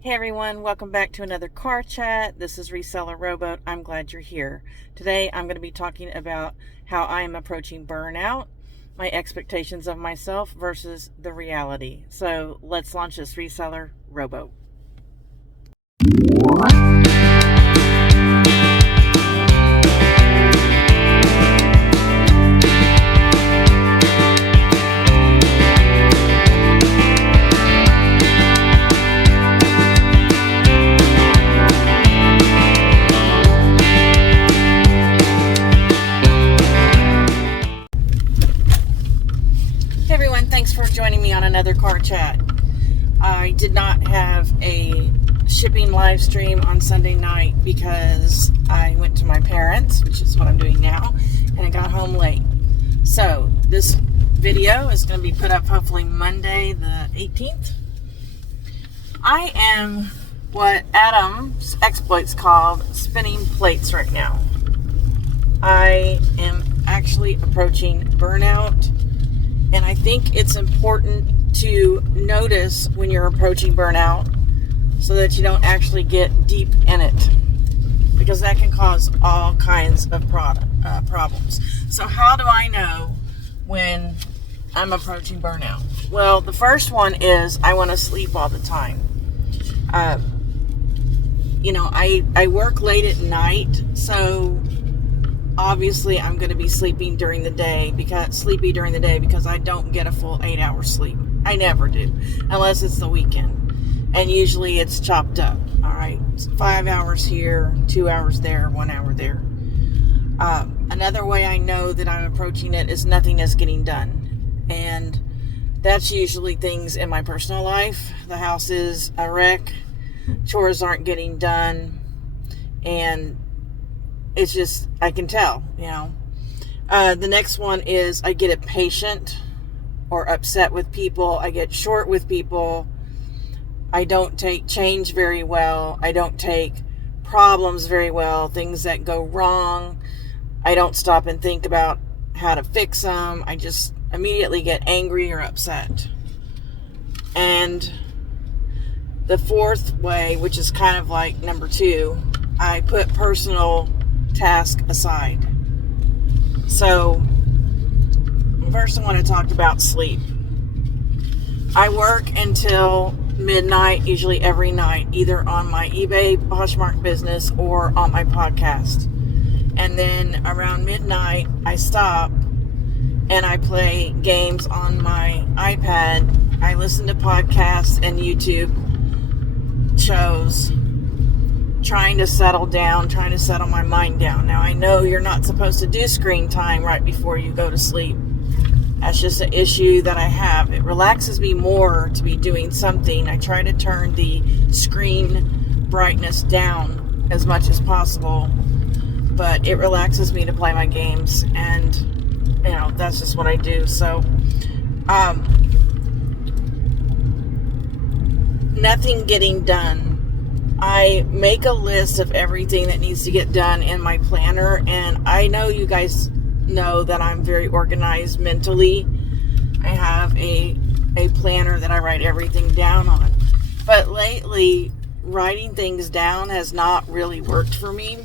Hey everyone, welcome back to another car chat. This is Reseller Rowboat. I'm glad you're here. Today I'm going to be talking about how I am approaching burnout, my expectations of myself versus the reality. So let's launch this Reseller Rowboat. Hey everyone, thanks for joining me on another car chat. I did not have a shipping live stream on Sunday night because I went to my parents', which is what I'm doing now, and I got home late. So this video is going to be put up hopefully Monday the 18th. I am what Adam's exploits called spinning plates right now. I am actually approaching burnout. And I think it's important to notice when you're approaching burnout so that you don't actually get deep in it, because that can cause all kinds of problems. So how do I know when I'm approaching burnout? Well, the first one is I want to sleep all the time. I work late at night, so obviously I'm going to be sleepy during the day because I don't get a full 8 hours sleep. I never do, unless it's the weekend. And usually it's chopped up. All right. 5 hours here, 2 hours there, 1 hour there. Another way I know that I'm approaching it is nothing is getting done. And that's usually things in my personal life. The house is a wreck. Chores aren't getting done. And it's just, I can tell, The next one is I get impatient or upset with people. I get short with people. I don't take change very well. I don't take problems very well, things that go wrong. I don't stop and think about how to fix them. I just immediately get angry or upset. And the fourth way, which is kind of like number 2, I put personal task aside. So first I want to talk about sleep. I work until midnight, usually every night, either on my eBay Poshmark business or on my podcast. And then around midnight I stop and I play games on my iPad. I listen to podcasts and YouTube shows, trying to settle my mind down. Now, I know you're not supposed to do screen time right before you go to sleep. That's just an issue that I have. It relaxes me more to be doing something. I try to turn the screen brightness down as much as possible, but it relaxes me to play my games, and that's just what I do. So nothing getting done. I make a list of everything that needs to get done in my planner, and I know you guys know that I'm very organized mentally. I have a planner that I write everything down on. But lately, writing things down has not really worked for me,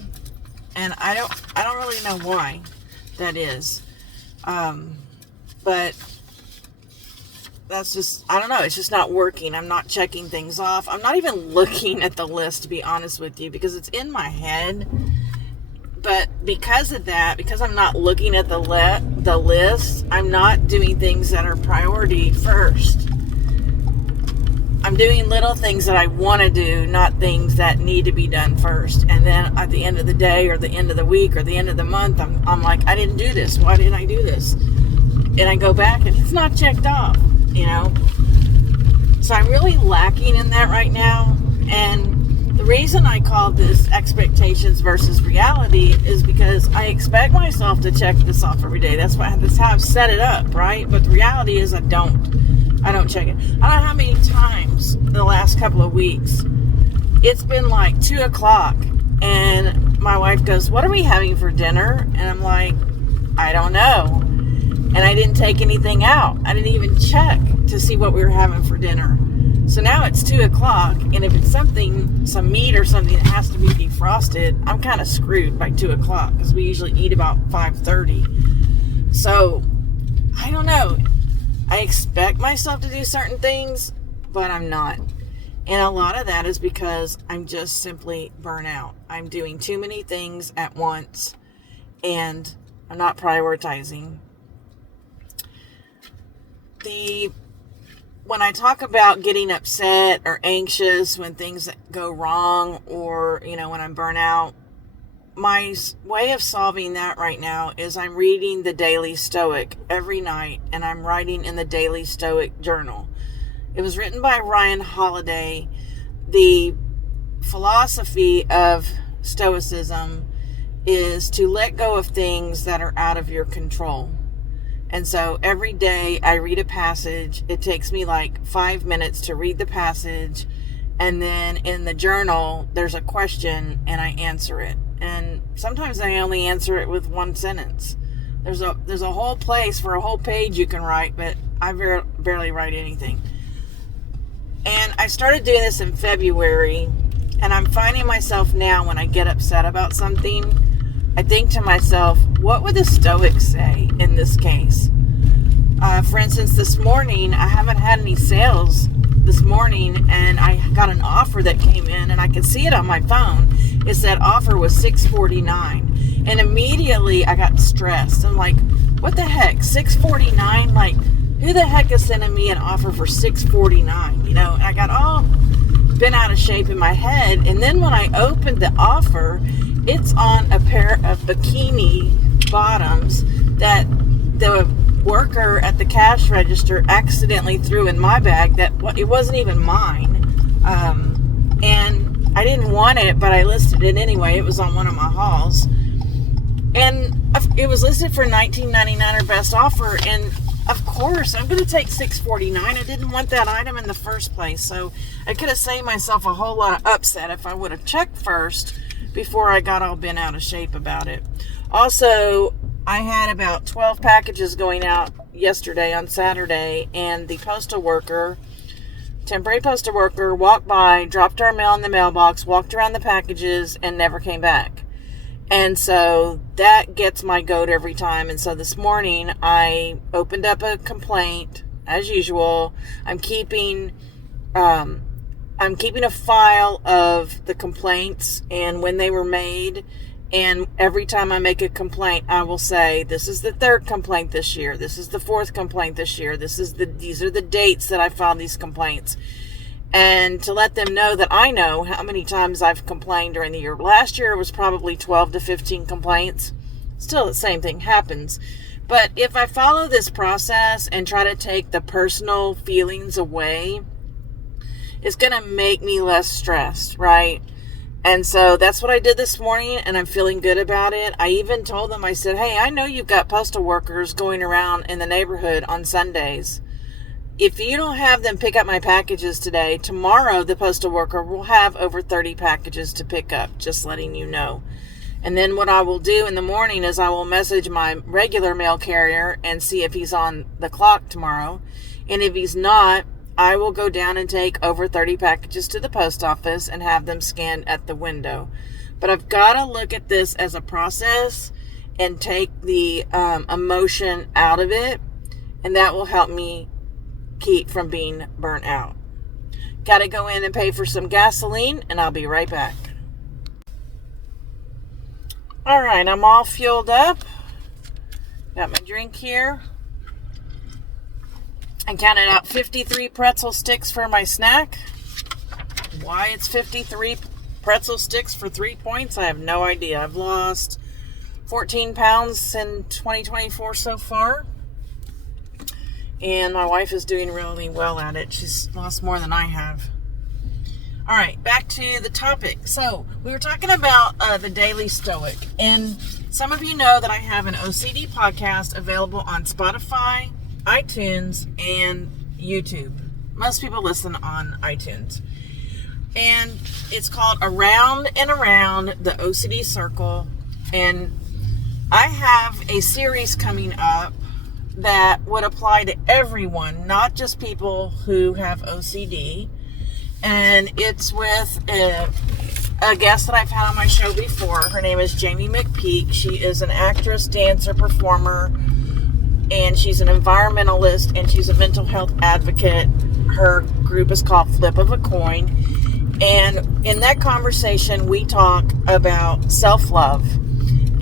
and I don't really know why that is. But that's just, I don't know, it's just not working. I'm not checking things off. I'm not even looking at the list, to be honest with you, because it's in my head. But because of that, because I'm not looking at the list, I'm not doing things that are priority first. I'm doing little things that I want to do, not things that need to be done first. And then at the end of the day or the end of the week or the end of the month, I'm like, I didn't do this. Why didn't I do this? And I go back and it's not checked off. So I'm really lacking in that right now. And the reason I called this expectations versus reality is because I expect myself to check this off every day. That's how I've set it up, right? But the reality is I don't check it. I don't know how many times in the last couple of weeks it's been like 2 o'clock and my wife goes, "What are we having for dinner?" And I'm like, I don't know. And I didn't take anything out. I didn't even check to see what we were having for dinner. So now it's 2 o'clock, and if it's some meat or something that has to be defrosted, I'm kind of screwed by 2 o'clock because we usually eat about 5:30. So, I don't know. I expect myself to do certain things, but I'm not. And a lot of that is because I'm just simply burnt out. I'm doing too many things at once, and I'm not prioritizing. When I talk about getting upset or anxious when things go wrong, or, when I'm burnt out, my way of solving that right now is I'm reading the Daily Stoic every night, and I'm writing in the Daily Stoic journal. It was written by Ryan Holiday. The philosophy of Stoicism is to let go of things that are out of your control. And so every day I read a passage. It takes me like 5 minutes to read the passage. And then in the journal, there's a question and I answer it. And sometimes I only answer it with one sentence. There's a whole place for a whole page you can write, but I barely write anything. And I started doing this in February, and I'm finding myself now when I get upset about something, I think to myself, what would the Stoics say in this case? For instance, this morning, I haven't had any sales this morning, and I got an offer that came in, and I could see it on my phone. It said offer was $649, and immediately I got stressed. I'm like, what the heck, $649? Like, who the heck is sending me an offer for $649? And I got all bent out of shape in my head, and then when I opened the offer, it's on a pair of bikini bottoms that the worker at the cash register accidentally threw in my bag. That it wasn't even mine, and I didn't want it, but I listed it anyway. It was on one of my hauls, and it was listed for $19.99 or best offer, and of course I'm going to take $649. I didn't want that item in the first place, so I could have saved myself a whole lot of upset if I would have checked first before I got all bent out of shape about it. Also, I had about 12 packages going out yesterday on Saturday, and the temporary postal worker, walked by, dropped our mail in the mailbox, walked around the packages, and never came back. And so that gets my goat every time. And so this morning I opened up a complaint as usual. I'm keeping a file of the complaints and when they were made. And every time I make a complaint, I will say, this is the third complaint this year. This is the fourth complaint this year. These are the dates that I filed these complaints. And to let them know that I know how many times I've complained during the year. Last year it was probably 12 to 15 complaints. Still the same thing happens. But if I follow this process and try to take the personal feelings away, it's going to make me less stressed, right? And so that's what I did this morning, and I'm feeling good about it. I even told them, I said, hey, I know you've got postal workers going around in the neighborhood on Sundays. If you don't have them pick up my packages today, tomorrow the postal worker will have over 30 packages to pick up, just letting you know. And then what I will do in the morning is I will message my regular mail carrier and see if he's on the clock tomorrow. And if he's not, I will go down and take over 30 packages to the post office and have them scanned at the window. But I've got to look at this as a process and take the emotion out of it, and that will help me keep from being burnt out. Got to go in and pay for some gasoline, and I'll be right back. All right, I'm all fueled up. Got my drink here. I counted out 53 pretzel sticks for my snack. Why it's 53 pretzel sticks for 3 points, I have no idea. I've lost 14 pounds in 2024 so far. And my wife is doing really well at it. She's lost more than I have. All right, back to the topic. So we were talking about the Daily Stoic. And some of you know that I have an OCD podcast available on Spotify, iTunes, and YouTube. Most people listen on iTunes. And it's called Around and Around the OCD Circle. And I have a series coming up that would apply to everyone, not just people who have OCD. and it's with a guest that I've had on my show before. Her name is Jamie McPeak. She is an actress, dancer, performer, and she's an environmentalist, and she's a mental health advocate. Her group is called Flip of a Coin, and in that conversation we talk about self-love,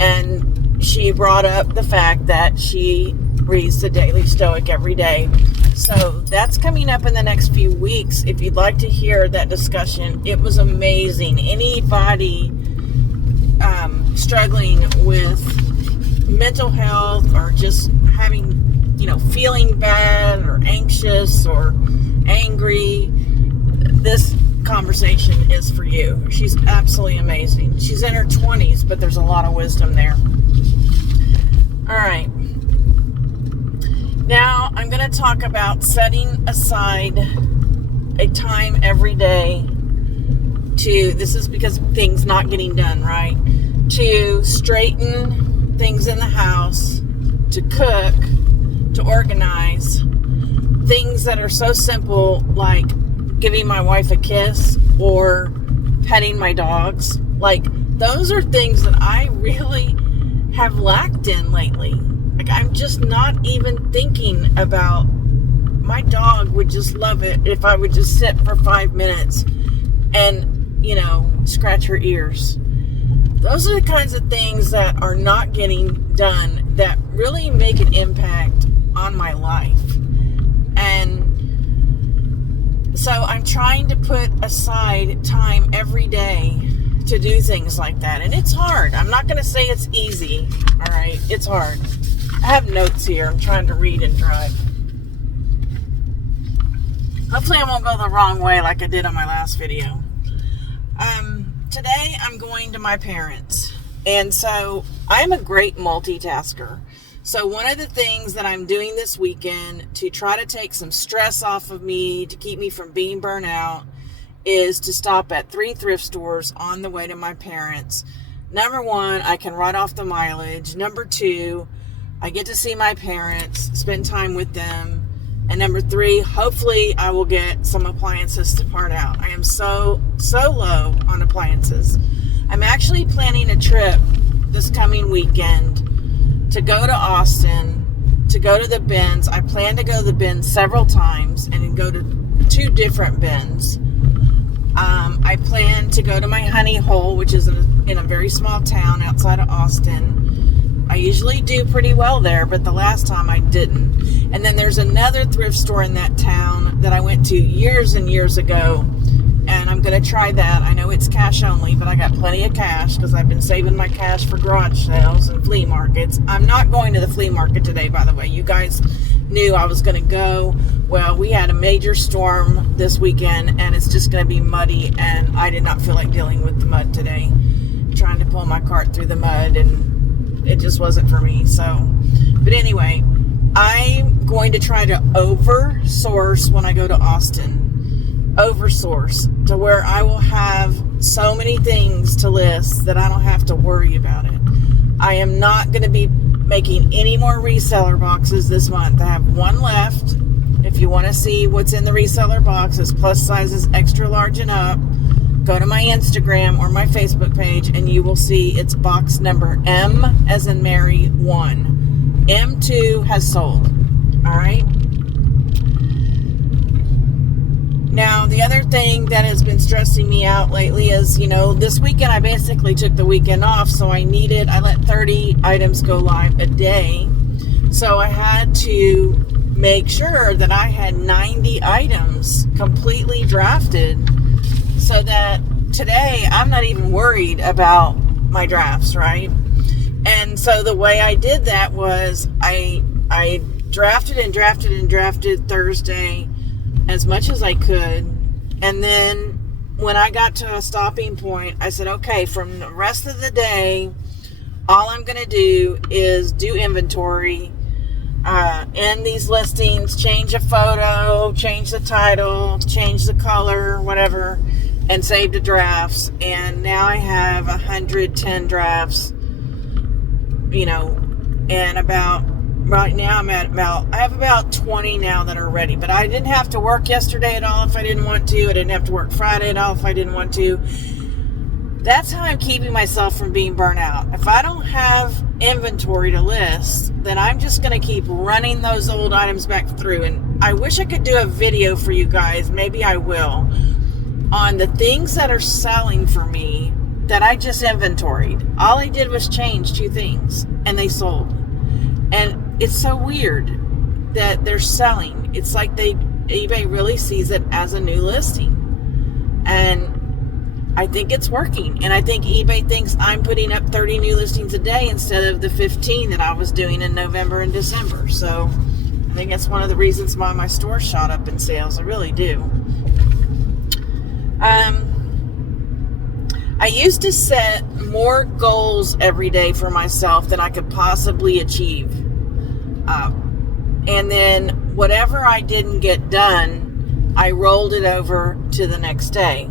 and she brought up the fact that she reads the Daily Stoic every day. So that's coming up in the next few weeks. If you'd like to hear that discussion, it was amazing. Anybody struggling with mental health or just having, feeling bad or anxious or angry, this conversation is for you. She's absolutely amazing. She's in her 20s, but there's a lot of wisdom there. All right. Now, I'm going to talk about setting aside a time every day this is because things not getting done, right? To straighten things in the house, to cook, to organize. Things that are so simple, like giving my wife a kiss or petting my dogs. Like, those are things that I really have lacked in lately. Like, I'm just not even thinking about. My dog would just love it if I would just sit for 5 minutes and, scratch her ears. Those are the kinds of things that are not getting done that really make an impact on my life. And so I'm trying to put aside time every day to do things like that. And it's hard. I'm not going to say it's easy. All right. It's hard. I have notes here. I'm trying to read and drive. Hopefully I won't go the wrong way like I did on my last video. Today I'm going to my parents. And so I'm a great multitasker. So one of the things that I'm doing this weekend to try to take some stress off of me, to keep me from being burnt out, is to stop at 3 thrift stores on the way to my parents. Number 1, I can write off the mileage. Number 2, I get to see my parents, spend time with them. And number 3, hopefully I will get some appliances to part out. I am so low on appliances. I'm actually planning a trip this coming weekend to go to Austin, to go to the bins. I plan to go to the bins several times and go to 2 different bins. I plan to go to my honey hole, which is in a very small town outside of Austin. I usually do pretty well there, but the last time I didn't. And then there's another thrift store in that town that I went to years and years ago, and I'm going to try that. I know it's cash only, but I got plenty of cash because I've been saving my cash for garage sales and flea markets. I'm not going to the flea market today, by the way. You guys knew I was going to go. Well, we had a major storm this weekend, and it's just going to be muddy, and I did not feel like dealing with the mud today. Trying to pull my cart through the mud, and it just wasn't for me. But anyway, I'm going to try to oversource when I go to Austin. Oversource to where I will have so many things to list that I don't have to worry about it. I am not going to be making any more reseller boxes this month. I have 1 left. If you want to see what's in the reseller box, it's plus sizes extra large and up. Go to my Instagram or my Facebook page and you will see it's box number M as in Mary 1. M2 has sold. All right. Now, the other thing that has been stressing me out lately is, this weekend I basically took the weekend off, so I let 30 items go live a day. So I had to make sure that I had 90 items completely drafted so that today I'm not even worried about my drafts, right? And so the way I did that was I drafted Thursday as much as I could. And then when I got to a stopping point, I said, okay, from the rest of the day, all I'm going to do is do inventory, end these listings, change a photo, change the title, change the color, whatever, and save the drafts. And now I have 110 drafts, and about right now I'm at I have about 20 now that are ready, but I didn't have to work yesterday at all if I didn't want to. I didn't have to work Friday at all if I didn't want to. That's how I'm keeping myself from being burnt out. If I don't have inventory to list, then I'm just going to keep running those old items back through. And I wish I could do a video for you guys, maybe I will, on the things that are selling for me that I just inventoried. All I did was change 2 things and they sold. And it's so weird that they're selling. It's like eBay really sees it as a new listing. And I think it's working. And I think eBay thinks I'm putting up 30 new listings a day instead of the 15 that I was doing in November and December. So I think that's one of the reasons why my store shot up in sales. I really do. I used to set more goals every day for myself than I could possibly achieve. And then whatever I didn't get done, I rolled it over to the next day.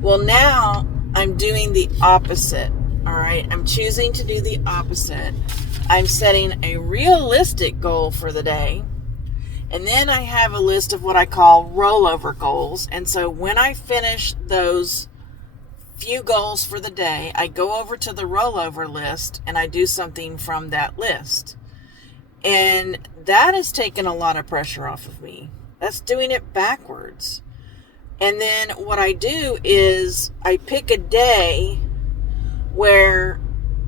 Well, now I'm doing the opposite. All right. I'm choosing to do the opposite. I'm setting a realistic goal for the day. And then I have a list of what I call rollover goals. And so when I finish those few goals for the day, I go over to the rollover list and I do something from that list. And that has taken a lot of pressure off of me. That's doing it backwards. And then what I do is I pick a day where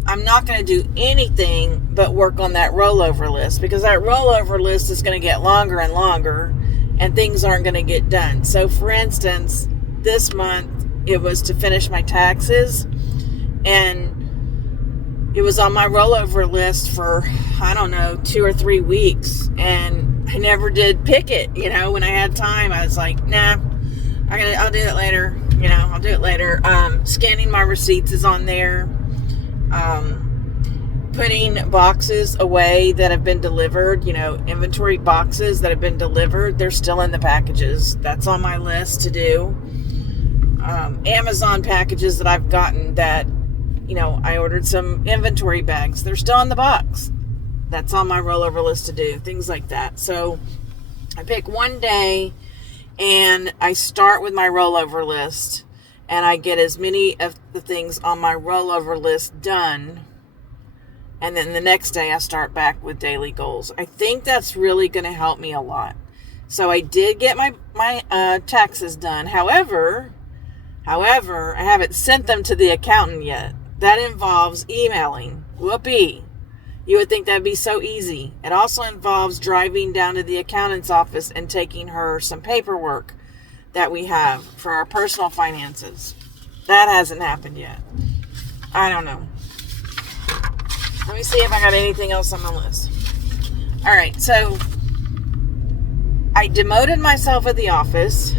I'm not going to do anything but work on that rollover list, because that rollover list is going to get longer and longer and things aren't going to get done. So for instance, this month it was to finish my taxes, and it was on my rollover list for, I don't know, 2 or 3 weeks, and I never did pick it. When I had time, I was like, nah, I'll do it later. I'll do it later. Scanning my receipts is on there. Putting boxes away that have been delivered, inventory boxes that have been delivered, they're still in the packages. That's on my list to do. Amazon packages that I've gotten that, I ordered some inventory bags. They're still in the box. That's on my rollover list to do. Things like that. So I pick one day and I start with my rollover list, and I get as many of the things on my rollover list done. And then the next day I start back with daily goals. I think that's really going to help me a lot. So I did get my taxes done. However, I haven't sent them to the accountant yet. That involves emailing. Whoopee. You would think that'd be so easy. It also involves driving down to the accountant's office and taking her some paperwork that we have for our personal finances. That hasn't happened yet. I don't know. Let me see if I got anything else on my list. All right, so I demoted myself at the office.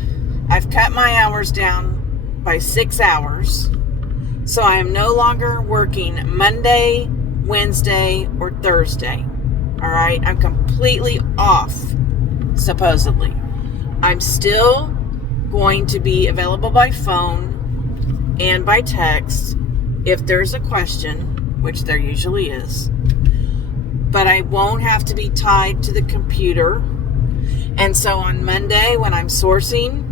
I've cut my hours down by 6 hours. So I am no longer working Monday, Wednesday, or Thursday. All right, I'm completely off, supposedly. I'm still going to be available by phone and by text if there's a question, which there usually is. But I won't have to be tied to the computer. And so on Monday, when I'm sourcing,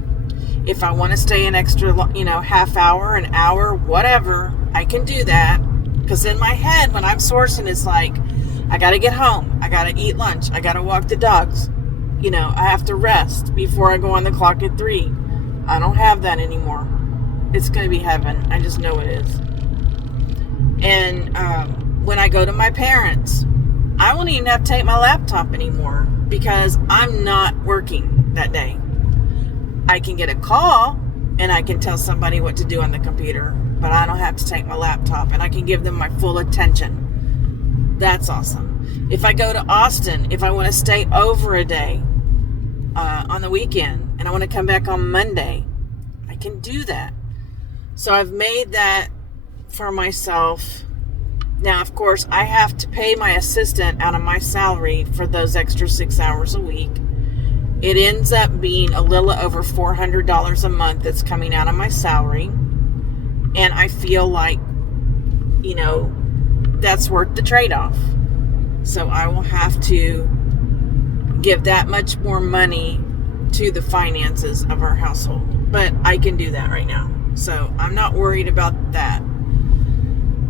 if I want to stay an extra, half hour, an hour, whatever, I can do that. Because in my head, when I'm sourcing, it's like, I got to get home. I got to eat lunch. I got to walk the dogs. I have to rest before I go on the clock at 3. I don't have that anymore. It's going to be heaven. I just know it is. And when I go to my parents, I won't even have to take my laptop anymore because I'm not working that day. I can get a call and I can tell somebody what to do on the computer, but I don't have to take my laptop, and I can give them my full attention. That's awesome. If I go to Austin, if I want to stay over a day on the weekend and I want to come back on Monday, I can do that. So I've made that for myself. Now, of course, I have to pay my assistant out of my salary for those extra 6 hours a week. It ends up being a little over $400 a month that's coming out of my salary. And I feel like, that's worth the trade-off. So I will have to give that much more money to the finances of our household. But I can do that right now. So I'm not worried about that.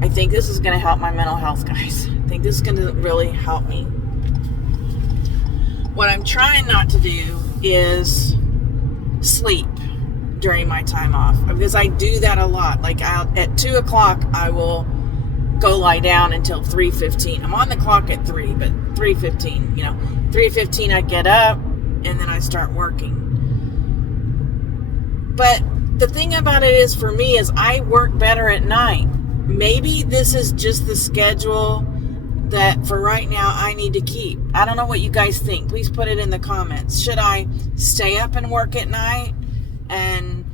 I think this is going to help my mental health, guys. I think this is going to really help me. What I'm trying not to do is sleep during my time off, because I do that a lot. Like at 2 o'clock, I will go lie down until 3:15. I'm on the clock at 3, but 3:15, 3:15 I get up and then I start working. But the thing about it is, for me, is I work better at night. Maybe this is just the schedule that for right now I need to keep. I don't know what you guys think. Please put it in the comments. Should I stay up and work at night and,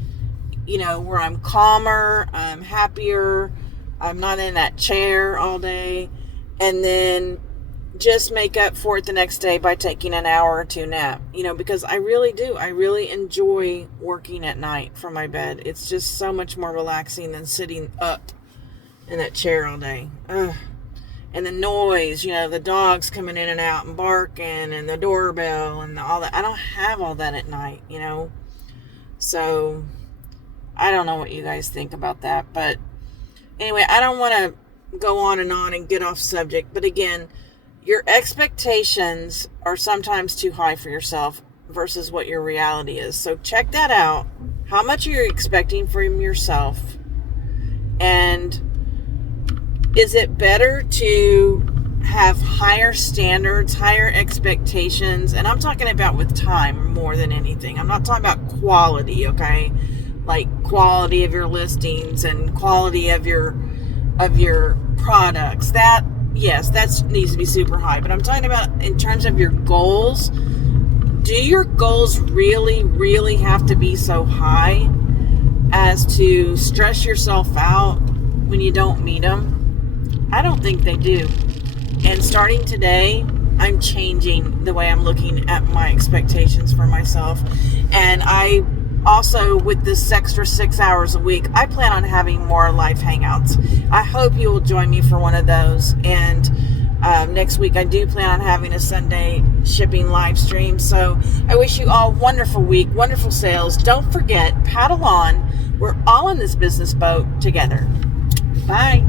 where I'm calmer, I'm happier, I'm not in that chair all day, and then just make up for it the next day by taking an hour or two nap, because I really do. I really enjoy working at night from my bed. It's just so much more relaxing than sitting up in that chair all day. And the noise, the dogs coming in and out and barking and the doorbell and all that. I don't have all that at night, So I don't know what you guys think about that. But anyway, I don't want to go on and get off subject. But again, your expectations are sometimes too high for yourself versus what your reality is. So check that out. How much are you expecting from yourself? And is it better to have higher standards, higher expectations? And I'm talking about with time more than anything. I'm not talking about quality, okay? Like quality of your listings and quality of your products. That, yes, that needs to be super high. But I'm talking about in terms of your goals. Do your goals really, really have to be so high as to stress yourself out when you don't meet them? I don't think they do. And starting today, I'm changing the way I'm looking at my expectations for myself. And I also, with this extra 6 hours a week, I plan on having more live hangouts. I hope you will join me for one of those. And next week, I do plan on having a Sunday shipping live stream. So I wish you all a wonderful week, wonderful sales. Don't forget, paddle on. We're all in this business boat together. Bye.